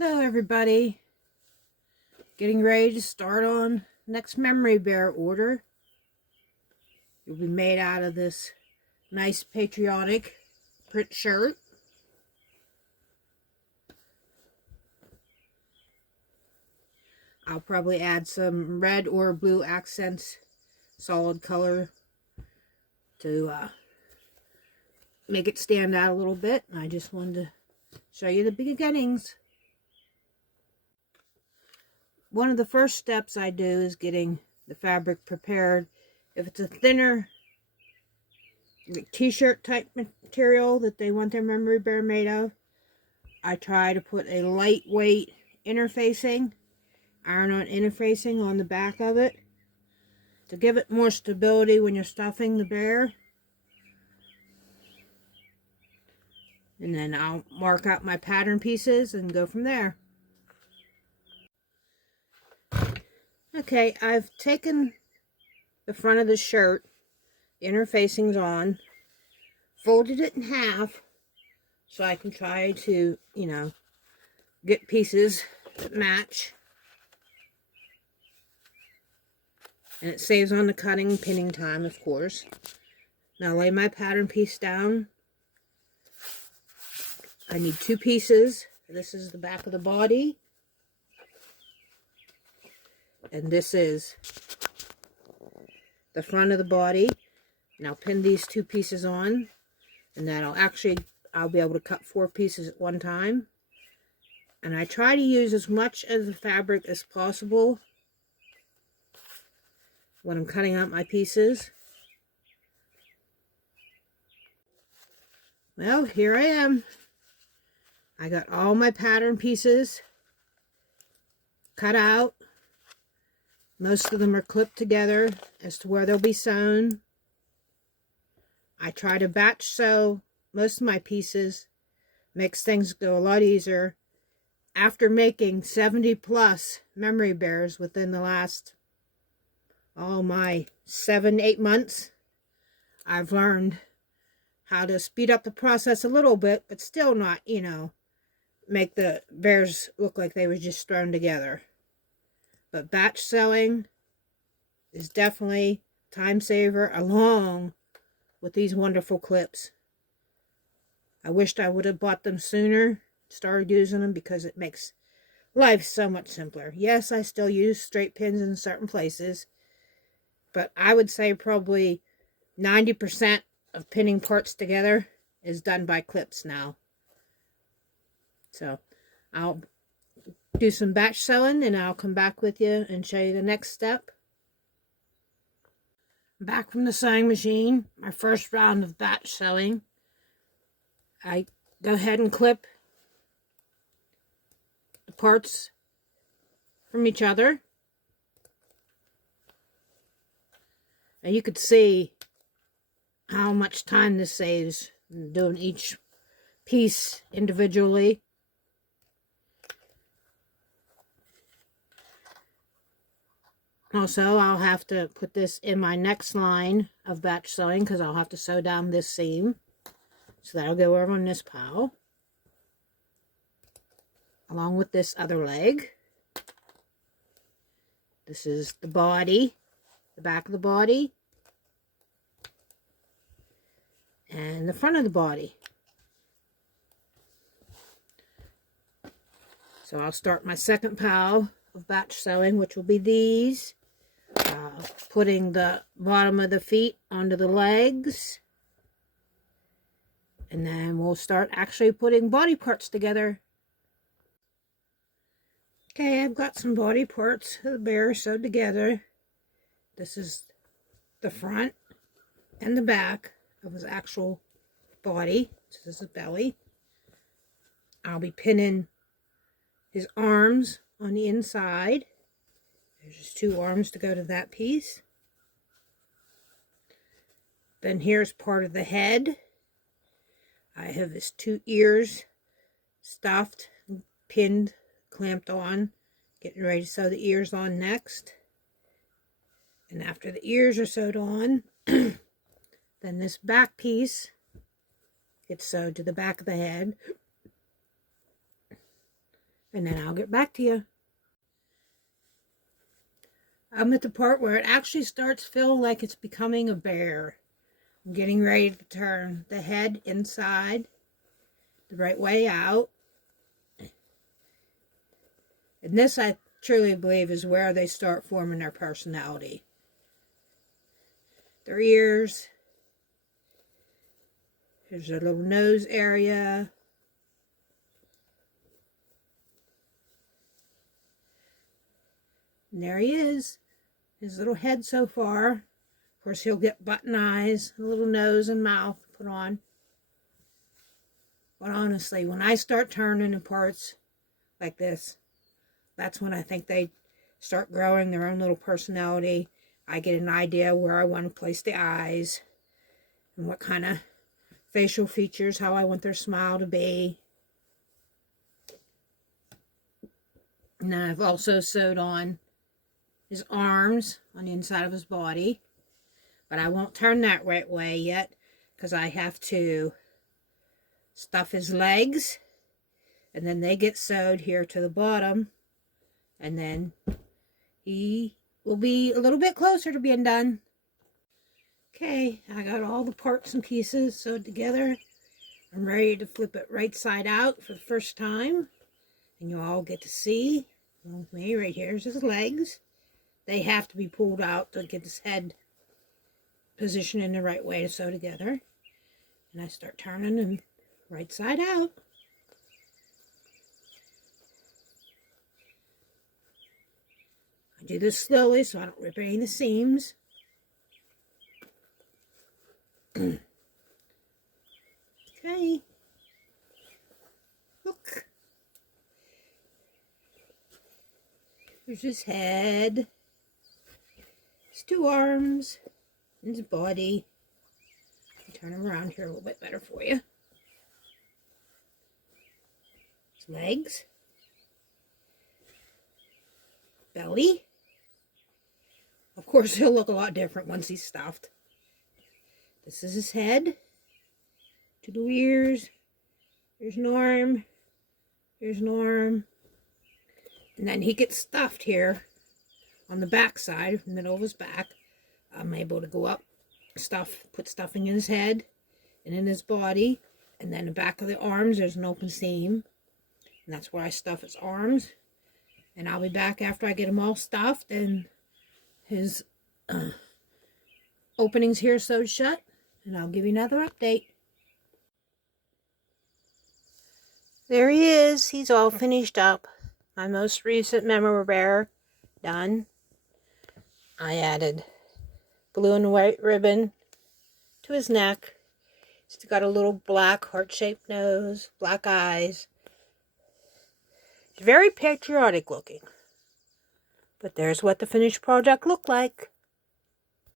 Hello everybody, getting ready to start on next memory bear order. It will be made out of this nice patriotic print shirt. I'll probably add some red or blue accents, solid color, to make it stand out a little bit. I just wanted to show you the beginnings. One of the first steps I do is getting the fabric prepared. If it's a thinner t-shirt type material that they want their memory bear made of, I try to put a lightweight interfacing, iron-on interfacing on the back of it to give it more stability when you're stuffing the bear. And then I'll mark out my pattern pieces and go from there. Okay, I've taken the front of the shirt, interfacings on, folded it in half so I can try to, get pieces that match. And it saves on the cutting and pinning time, of course. Now lay my pattern piece down. I need two pieces. This is the back of the body. And this is the front of the body. And I'll pin these two pieces on. And then I'll be able to cut 4 pieces at one time. And I try to use as much of the fabric as possible when I'm cutting out my pieces. Well, here I am. I got all my pattern pieces cut out. Most of them are clipped together as to where they'll be sewn. I try to batch sew most of my pieces. Makes things go a lot easier. After making 70 plus memory bears within the last, my 7-8 months, I've learned how to speed up the process a little bit, but still not, make the bears look like they were just thrown together. But batch sewing is definitely time saver along with these wonderful clips. I wished I would have bought them sooner, started using them, because it makes life so much simpler. Yes, I still use straight pins in certain places, but I would say probably 90% of pinning parts together is done by clips now. So I'll do some batch sewing and I'll come back with you and show you the next step. Back from the sewing machine, my first round of batch sewing. I go ahead and clip the parts from each other. And you could see how much time this saves doing each piece individually. Also, I'll have to put this in my next line of batch sewing because I'll have to sew down this seam. So that'll go over on this pile, along with this other leg. This is the body, the back of the body, and the front of the body. So I'll start my second pile of batch sewing, which will be these. Putting the bottom of the feet onto the legs. And then we'll start actually putting body parts together. Okay, I've got some body parts of the bear sewed together. This is the front and the back of his actual body. So this is his belly. I'll be pinning his arms on the inside. There's just 2 arms to go to that piece. Then here's part of the head. I have his 2 ears stuffed, pinned, clamped on. Getting ready to sew the ears on next. And after the ears are sewed on, then this back piece gets sewed to the back of the head. and then I'll get back to you. I'm at the part where it actually starts to feel like it's becoming a bear. I'm getting ready to turn the head inside, the right way out. And this, I truly believe, is where they start forming their personality. Their ears. Here's their little nose area. And there he is. His little head so far. Of course, he'll get button eyes, a little nose and mouth put on. But honestly, when I start turning in parts like this, that's when I think they start growing their own little personality. I get an idea where I want to place the eyes and what kind of facial features, how I want their smile to be. And then I've also sewed on his arms on the inside of his body. But I won't turn that right way yet because I have to stuff his legs. And then they get sewed here to the bottom. And then he will be a little bit closer to being done. Okay, I got all the parts and pieces sewed together. I'm ready to flip it right side out for the first time. And you all get to see, well, me right here's his legs. They have to be pulled out to get his head positioned in the right way to sew together. And I start turning them right side out. I do this slowly so I don't rip any of the seams. Okay. Look. Here's his head. His two arms. And his body. I'll turn him around here a little bit better for you. His legs. Belly. Of course, he'll look a lot different once he's stuffed. This is his head. Two ears. Here's an arm. Here's an arm. And then he gets stuffed here on the back side, middle of his back. I'm able to go up, put stuffing in his head and in his body. And then the back of the arms, there's an open seam. And that's where I stuff his arms. And I'll be back after I get him all stuffed and his openings here sewed shut. And I'll give you another update. There he is. He's all finished up. My most recent memory bear done. I added blue and white ribbon to his neck. He's got a little black heart-shaped nose, black eyes. It's very patriotic looking. But there's what the finished project looked like.